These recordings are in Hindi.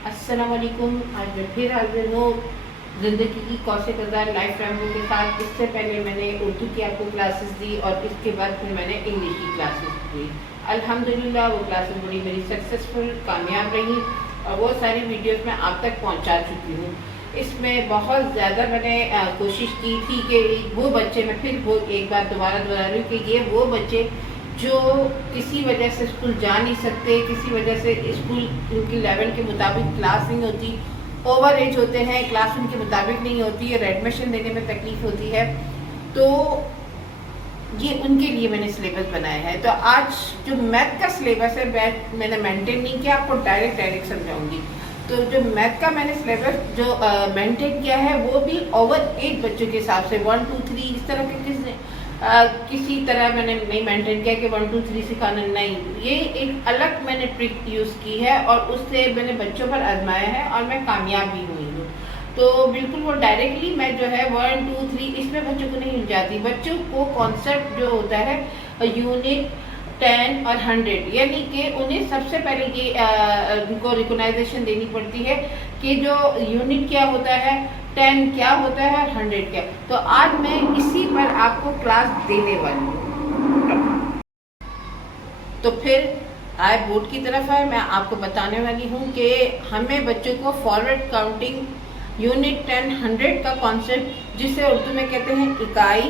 अस्सलाम वालेकुम। आज मैं फिर हाजिर हूँ ज़िंदगी की कौसे कज़ार लाइफ रैम्बो के साथ। इससे पहले मैंने उर्दू की आपको क्लासेस दी और इसके बाद फिर मैंने इंग्लिश की क्लासेस दी। अल्हम्दुलिल्लाह वो क्लासेस बड़ी मेरी सक्सेसफुल कामयाब रही और वो सारी वीडियोस मैं आप तक पहुँचा चुकी हूँ। इसमें बहुत ज़्यादा मैंने कोशिश की थी कि वो बच्चे, मैं फिर वो एक बार दोबारा दोहरा रही हूँ कि ये वो बच्चे जो किसी वजह से स्कूल जा नहीं सकते, किसी वजह से स्कूल उनकी लेवल के मुताबिक क्लास नहीं होती, ओवर एज होते हैं, क्लास उनके मुताबिक नहीं होती है, एडमिशन देने में तकलीफ होती है, तो ये उनके लिए मैंने सिलेबस बनाया है। तो आज जो मैथ का सिलेबस है मैंने मेंटेन नहीं किया, आपको डायरेक्ट समझाऊंगी। तो जो मैथ का मैंने सिलेबस जो मेंटेन किया है वो भी ओवर एज बच्चों के हिसाब से 1 2 3 इस तरह के किसी तरह मैंने नहीं मेंटेन किया कि 1 2 3 सिखाना, नहीं, ये एक अलग मैंने ट्रिक यूज़ की है और उससे मैंने बच्चों पर आजमाया है और मैं कामयाब भी हुई हूँ। तो बिल्कुल वो डायरेक्टली मैं जो है 1 2 3 इसमें बच्चों को नहीं उलझाती। बच्चों को कॉन्सेप्ट जो होता है यूनिट 10 और 100, यानी कि उन्हें सबसे पहले ये उनको रिकॉग्नाइजेशन देनी पड़ती है कि जो यूनिट क्या होता है, 10 क्या होता है और 100 क्या। तो आज मैं इसी पर आपको क्लास देने वाली हूँ। तो फिर आए बोर्ड की तरफ है, मैं आपको बताने वाली हूँ कि हमें बच्चों को फॉरवर्ड काउंटिंग यूनिट 10 100 का कॉन्सेप्ट, जिसे उर्दू में कहते हैं इकाई,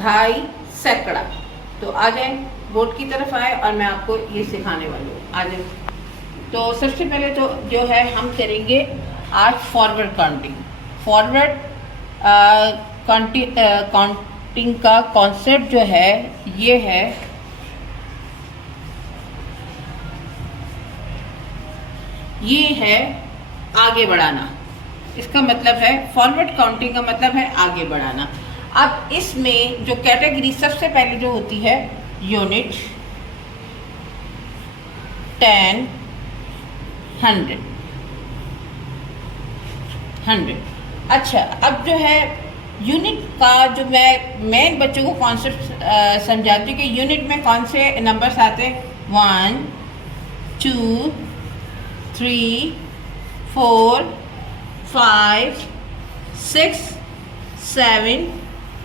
ढाई, सैकड़ा। तो आ जाए बोर्ड की तरफ आए और मैं आपको ये सिखाने वाली हूँ। आ जाए। तो सबसे पहले तो जो है हम करेंगे आज फॉरवर्ड काउंटिंग। फॉरवर्ड काउंटिंग का कॉन्सेप्ट जो है ये है आगे बढ़ाना। इसका मतलब है फॉरवर्ड काउंटिंग का मतलब है आगे बढ़ाना। अब इसमें जो कैटेगरी सबसे पहले जो होती है यूनिट 10 100। अच्छा, अब जो है यूनिट का जो मैं बच्चों को कॉन्सेप्ट समझाती हूँ कि यूनिट में कौन से नंबर्स आते हैं। 1 2 3 4 5 6 7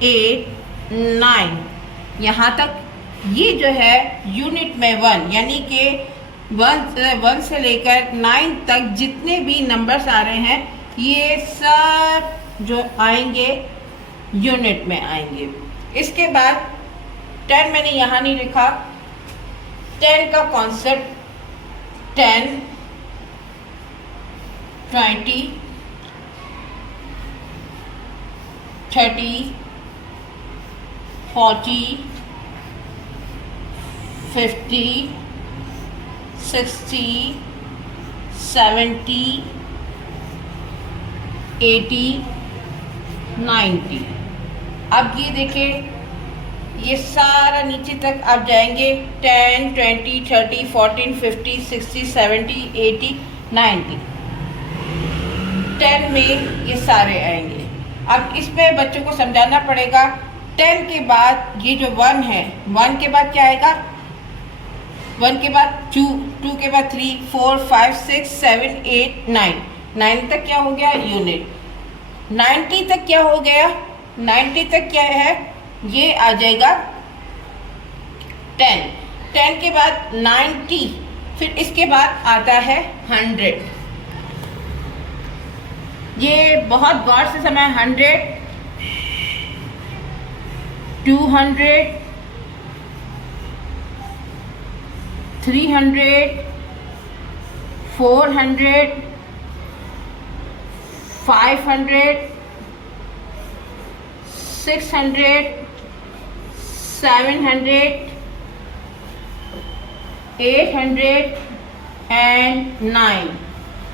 8 9, यहाँ तक ये जो है यूनिट में 1, यानी कि 1 से लेकर 9 तक जितने भी नंबर्स आ रहे हैं ये सब जो आएंगे यूनिट में आएंगे। इसके बाद 10 मैंने यहाँ नहीं लिखा। 10 का कॉन्सेप्ट 10 20 30 40 50 60 70 80 90। अब ये देखें, ये सारा नीचे तक आप जाएंगे 10 20 30 40 50 60 70 80 90। 10 में ये सारे आएंगे। अब इसमें बच्चों को समझाना पड़ेगा 10 के बाद ये जो 1 है, 1 के बाद क्या आएगा, 1 के बाद 2, 2 के बाद 3 4 5 6 7 8 9, 9 तक क्या हो गया यूनिट। 90 तक क्या हो गया, 90 तक क्या है, ये आ जाएगा 10। 10 के बाद 90, फिर इसके बाद आता है 100। ये बहुत गौर से समय 100 200 300 400 500 600 700 800 एंड 9।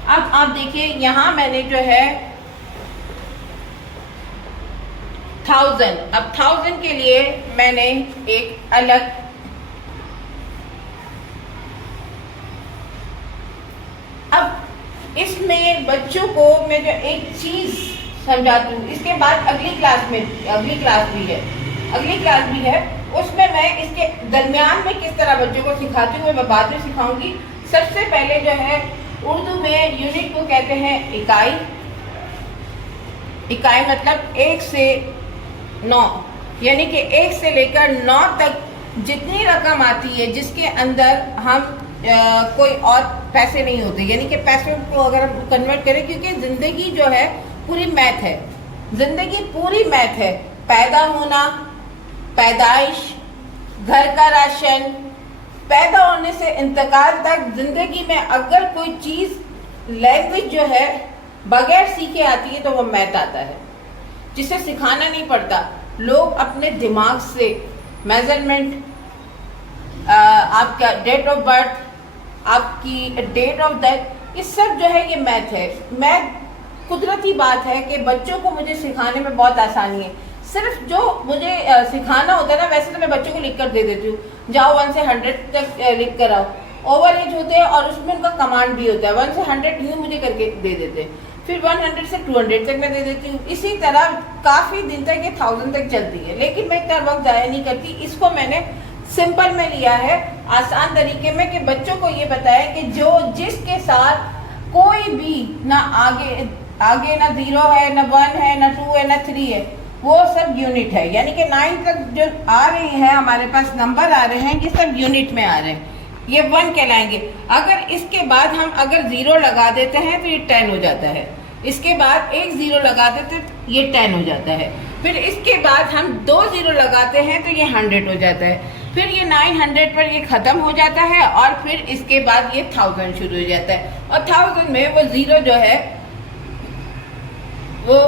अब आप देखिए यहाँ मैंने जो है 1000, अब 1000 के लिए मैंने एक अलग अब इसमें बच्चों को मैं जो एक चीज समझाती हूँ, इसके बाद अगली क्लास भी है उसमें मैं इसके दरमियान में किस तरह बच्चों को सिखाती हूँ मैं बाद में सिखाऊंगी। सबसे पहले जो है उर्दू में यूनिट को कहते हैं इकाई। इकाई मतलब 1 से 9, यानी कि 1 से लेकर 9 तक जितनी रकम आती है जिसके अंदर हम कोई और पैसे नहीं होते, यानी कि पैसों को अगर हम कन्वर्ट करें, क्योंकि ज़िंदगी जो है पूरी मैथ है, ज़िंदगी पूरी मैथ है। पैदा होना, पैदाइश, घर का राशन, पैदा होने से इंतकाल तक ज़िंदगी में अगर कोई चीज़ लैंग्वेज जो है बगैर सीखे आती है तो वो मैथ आता है, जिसे सिखाना नहीं पड़ता। लोग अपने दिमाग से मेजरमेंट, आपका डेट ऑफ बर्थ, आपकी डेट ऑफ डेथ, ये सब जो है ये मैथ है। मैथ कुदरती बात है कि बच्चों को मुझे सिखाने में बहुत आसानी है। सिर्फ जो मुझे सिखाना होता है ना, वैसे तो मैं बच्चों को लिख कर दे देती हूँ, जाओ 1 से 100 तक लिख कर आओ। ओवर एज होते हैं और उसमें उनका कमांड भी होता है, 1 से 100 यूँ मुझे करके दे देते हैं, फिर 100 से 200 तक मैं दे देती हूँ। इसी तरह काफ़ी दिन तक ये 1000 तक चलती है, लेकिन मैं इतना वक्त ज़ाया नहीं करती। इसको मैंने सिंपल में लिया है, आसान तरीके में, कि बच्चों को ये बताया कि जो जिसके साथ कोई भी ना आगे ना 0 है, ना 1 है, ना 2 है, ना 3 है, वो सब यूनिट है। यानी कि 9 तक जो आ रहे हैं हमारे पास नंबर आ रहे हैं, ये सब यूनिट में आ रहे हैं, ये 1 कहलाएंगे। अगर इसके बाद हम अगर 0 लगा देते हैं तो ये 10 हो जाता है। इसके बाद एक 0 लगा देते तो ये 10 हो जाता है। फिर इसके बाद हम 2 0 लगाते हैं तो ये 100 हो जाता है। फिर ये 900 पर ये ख़त्म हो जाता है और फिर इसके बाद ये 1000 शुरू हो जाता है। और 1000 में वो 0 जो है वो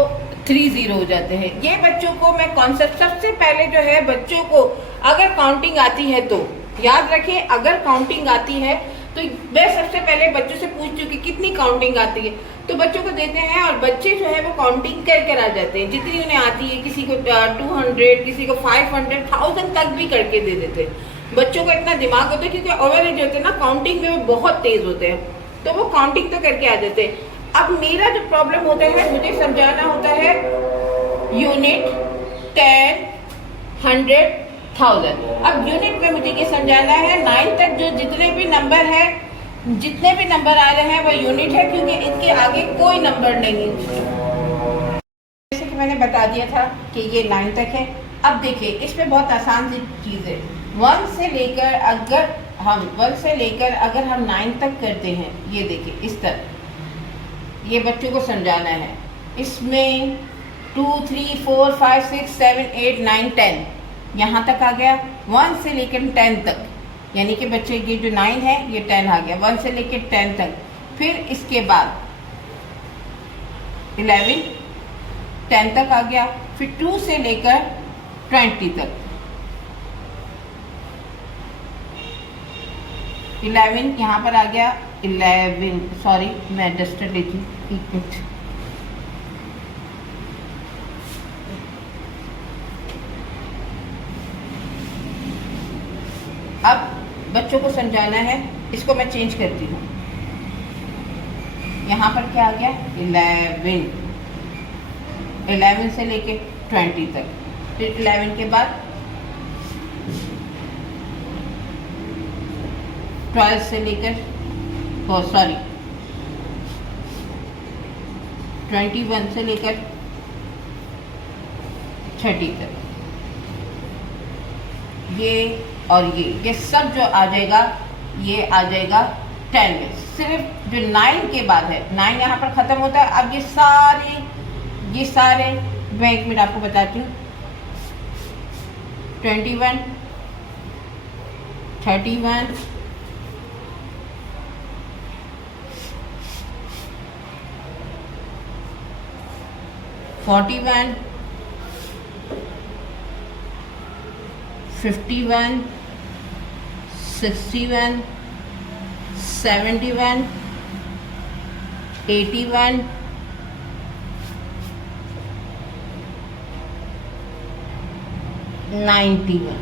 3 0 हो जाते हैं। ये बच्चों को मैं कॉन्सेप्ट सबसे पहले जो है, बच्चों को अगर काउंटिंग आती है तो याद रखें, अगर काउंटिंग आती है तो मैं सबसे पहले बच्चों से पूछती हूँ कि कितनी काउंटिंग आती है, तो बच्चों को देते हैं और बच्चे जो है वो काउंटिंग करके आ जाते हैं जितनी उन्हें आती है। किसी को 200, किसी को 500, 1000 तक भी करके दे देते हैं। बच्चों को इतना दिमाग होता है, क्योंकि ओवर एज होते हैं ना, काउंटिंग में वो बहुत तेज होते हैं, तो वो काउंटिंग तो करके आ जाते हैं। अब मेरा जो प्रॉब्लम होता है, मुझे समझाना होता है यूनिट, 10, 100, 1000। अब यूनिट में मुझे ये समझाना है 9 तक जो जितने भी नंबर है, जितने भी नंबर आ रहे हैं वो यूनिट है, क्योंकि इनके आगे कोई नंबर नहीं है। जैसे कि मैंने बता दिया था कि ये 9 तक है। अब देखिए इसमें बहुत आसान सी चीज़ है। 1 से लेकर अगर हम 9 तक करते हैं, ये देखिए इस तरह, ये बच्चों को समझाना है। इसमें 2, 3, 4, 5, 6, 7, 8, 9, 10 यहाँ तक आ गया। 1 से लेकर 10 तक, यानी कि बच्चे ये जो 9 है ये 10 आ गया, 1 से लेकर 10 तक। फिर इसके बाद 11, 10 तक आ गया। फिर 2 से लेकर 20 तक, 11 यहाँ पर आ गया। 11, सॉरी मैं डस्टर लेती हूँ, एक मिनट। अब बच्चों को समझाना है, इसको मैं चेंज करती हूँ। यहाँ पर क्या आ गया? 11 से लेके 20 तक। फिर 11 के बाद 12 से लेकर 21 से लेकर 30 तक। ये और ये सब जो आ जाएगा, ये आ जाएगा 10 में। सिर्फ जो 9 के बाद है, 9 यहाँ पर ख़त्म होता है। अब ये सारे मैं 1 मिनट आपको बताती हूँ। 21, 31, 41, 51, 61, 71, 81, 91।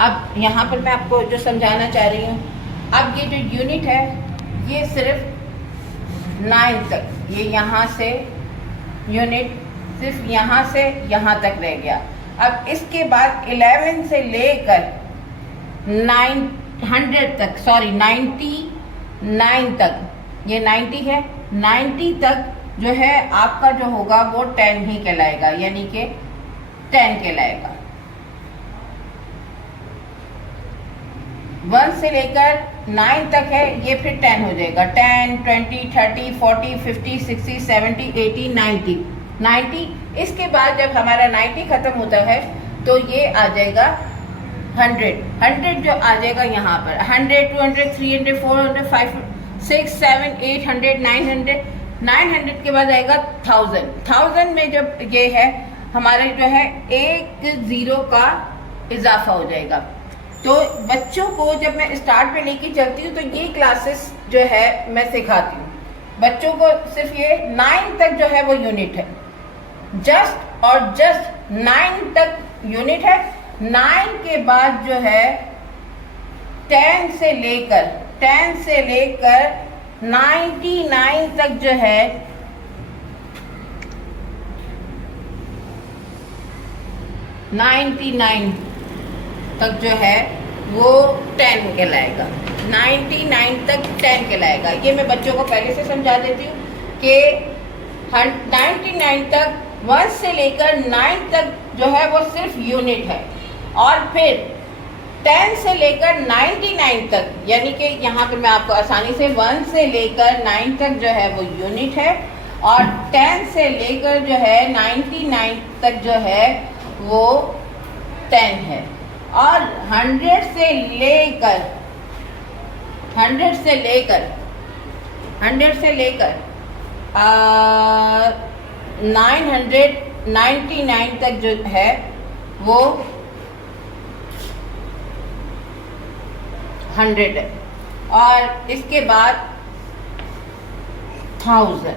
अब यहाँ पर मैं आपको जो समझाना चाह रही हूँ, अब ये जो यूनिट है ये सिर्फ 9 तक, ये यहाँ से यूनिट सिर्फ यहाँ से यहाँ तक रह गया। अब इसके बाद 11 से लेकर 90 9 तक, ये 90 है, 90 तक जो है आपका जो होगा वो 10 ही कहलाएगा, यानी कि 10 कहलाएगा। 1 से लेकर 9 तक है, ये फिर 10 हो जाएगा। 10, 20, 30, 40, 50, 60, 70, 80, 90, 90। इसके बाद जब हमारा 90 खत्म होता है तो ये आ जाएगा 100, 100 जो आ जाएगा यहाँ पर 100, 200, 300, 400, 500, 6, 7, 800, 900, 900 के बाद आएगा 1000। 1000 में जब ये है हमारे जो है एक 0 का इजाफा हो जाएगा। तो बच्चों को जब मैं स्टार्ट पे लेके चलती हूँ तो ये क्लासेस जो है मैं सिखाती हूँ बच्चों को। सिर्फ ये 9 तक जो है वो यूनिट है, जस्ट और जस्ट 9 तक यूनिट है। 9 के बाद जो है 10 से लेकर 99 तक जो है 99 तक जो है वो 10 कहलाएगा। 99 तक 10 कहलाएगा। ये मैं बच्चों को पहले से समझा देती हूँ कि 99 तक 1 से लेकर 9 तक जो है वो सिर्फ यूनिट है, और फिर 10 से लेकर 99 तक, यानी कि यहाँ पर मैं आपको आसानी से 1 से लेकर 9 तक जो है वो यूनिट है, और 10 से लेकर जो है 99 तक जो है वो 10 है, और 100 से लेकर 999 तक जो है वो 100 है, और इसके बाद 1000।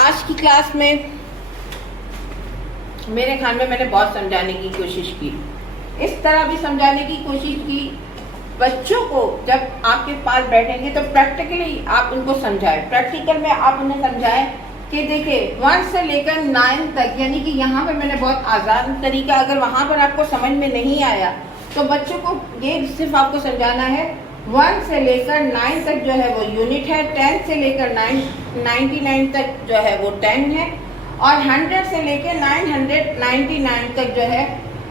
आज की क्लास में मेरे ख्याल में मैंने बहुत समझाने की कोशिश की, इस तरह भी समझाने की कोशिश की बच्चों को। जब आपके पास बैठेंगे तो प्रैक्टिकली आप उनको समझाएं, प्रैक्टिकल में आप उन्हें समझाएं कि देखिए 1 से लेकर 9 तक, यानी कि यहाँ पे मैंने बहुत आसान तरीका, अगर वहाँ पर आपको समझ में नहीं आया तो बच्चों को ये सिर्फ आपको समझाना है 1 से लेकर 9 तक जो है वो यूनिट है, 10 से लेकर 99 तक जो है वो 10 है, और 100 से लेकर 999 तक जो है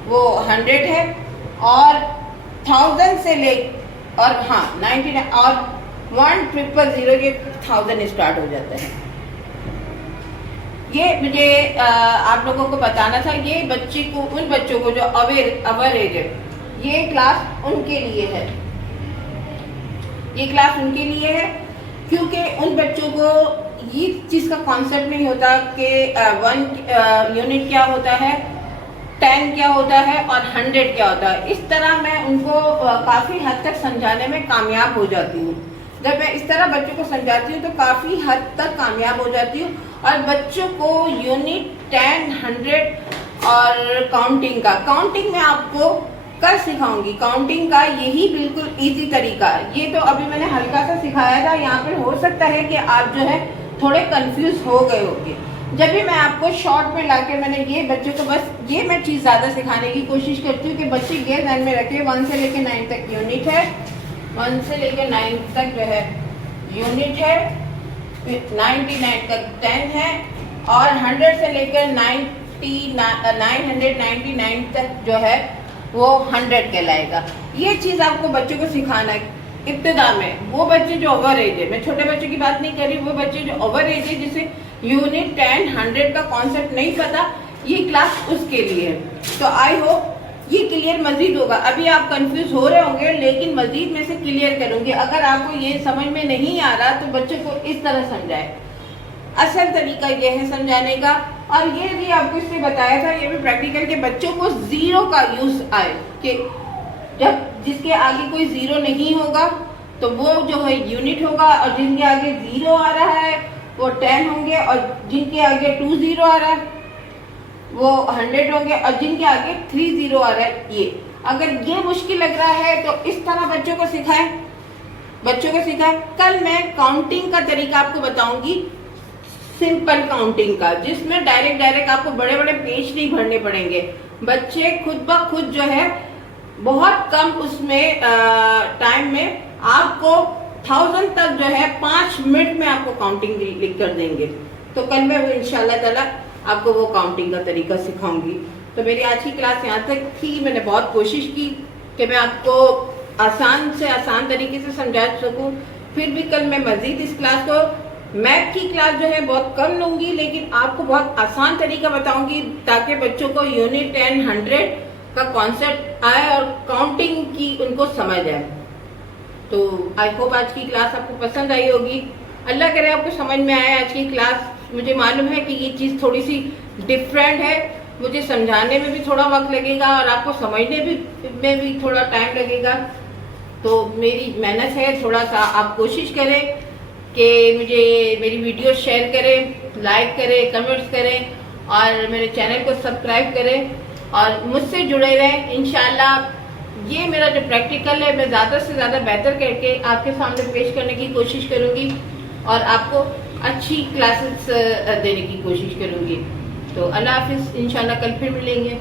वो 100 है, और 1000 से ले और 99 और 1000 ये 1000 स्टार्ट हो जाता है। ये मुझे आप लोगों को बताना था। ये बच्चे को, उन बच्चों को जो अवेयर एज है, ये क्लास उनके लिए है, ये क्लास उनके लिए है, क्योंकि उन बच्चों को ये चीज़ का कॉन्सेप्ट नहीं होता कि 1 यूनिट क्या होता है, 10 क्या होता है और 100 क्या होता है। इस तरह मैं उनको काफ़ी हद तक समझाने में कामयाब हो जाती हूँ। जब मैं इस तरह बच्चों को समझाती हूँ तो काफ़ी हद तक कामयाब हो जाती हूँ, और बच्चों को यूनिट 10, 100 और काउंटिंग मैं आपको कल सिखाऊंगी। काउंटिंग का यही बिल्कुल इजी तरीका है। ये तो अभी मैंने हल्का सा सिखाया था, यहाँ पर हो सकता है कि आप जो है थोड़े कंफ्यूज हो गए होंगे। जब भी मैं आपको शॉर्ट में लाके मैंने ये बच्चों को बस ये मैं चीज़ ज़्यादा सिखाने की कोशिश करती हूँ कि बच्चे ये ध्यान में रखें 1 से लेकर 9 तक यूनिट है, 1 से लेकर 9 तक जो है यूनिट है, 99 तक 10 है, और 100 से लेकर 999 तक जो है वो 100 कहलाएगा। ये चीज़ आपको बच्चों को सिखाना है इब्तिदा में। वो बच्चे जो ओवर एज है, मैं छोटे बच्चों की बात नहीं कर रही, वो बच्चे जो ओवर एज है जिसे यूनिट 10, 100 का कॉन्सेप्ट नहीं पता, ये क्लास उसके लिए है। तो आई होप ये क्लियर मजीद होगा। अभी आप कंफ्यूज हो रहे होंगे, लेकिन मजीद में से क्लियर करूंगी। अगर आपको ये समझ में नहीं आ रहा तो बच्चों को इस तरह समझाए। असल तरीका ये है समझाने का, और ये भी आपको इसमें बताया था, ये भी प्रैक्टिकल के बच्चों को 0 का यूज आए कि जब जिसके आगे कोई 0 नहीं होगा तो वो जो है यूनिट होगा, और जिनके आगे 0 आ रहा है वो 10 होंगे, और जिनके आगे 20 आ रहा है वो 100 होंगे, और जिनके आगे 30 आ रहा है ये। अगर ये मुश्किल लग रहा है तो इस तरह बच्चों को सिखाएं। कल मैं काउंटिंग का तरीका आपको बताऊंगी, सिंपल काउंटिंग का, जिसमें डायरेक्ट आपको बड़े बड़े पेज नहीं भरने पड़ेंगे। बच्चे खुद ब खुद जो है बहुत कम उसमें टाइम में आपको 1000 तक जो है 5 मिनट में आपको काउंटिंग लिख कर देंगे। तो कल मैं इंशाल्लाह ताला आपको वो काउंटिंग का तरीका सिखाऊंगी। तो मेरी आज की क्लास यहाँ तक थी। मैंने बहुत कोशिश की कि मैं आपको आसान से आसान तरीके से समझा सकूं। फिर भी कल मैं मजीद इस क्लास को, मैथ की क्लास जो है बहुत कम लूंगी, लेकिन आपको बहुत आसान तरीका बताऊंगी ताकि बच्चों को यूनिट 10, 100 का कॉन्सेप्ट आए और काउंटिंग की उनको समझ आए। तो आई होप आज की क्लास आपको पसंद आई होगी। अल्लाह करे आपको समझ में आए आज की क्लास। मुझे मालूम है कि ये चीज़ थोड़ी सी डिफरेंट है, मुझे समझाने में भी थोड़ा वक्त लगेगा और आपको समझने में भी थोड़ा टाइम लगेगा। तो मेरी मेहनत है, थोड़ा सा आप कोशिश करें कि मुझे मेरी वीडियो शेयर करें, लाइक करें, कमेंट्स करें और मेरे चैनल को सब्सक्राइब करें और मुझसे जुड़े रहें। इंशाल्लाह ये मेरा जो प्रैक्टिकल है मैं ज़्यादा से ज़्यादा बेहतर करके आपके सामने पेश करने की कोशिश करूँगी और आपको अच्छी क्लासेस देने की कोशिश करूँगी। तो अल्लाह हाफिज़, इंशाल्लाह कल फिर मिलेंगे।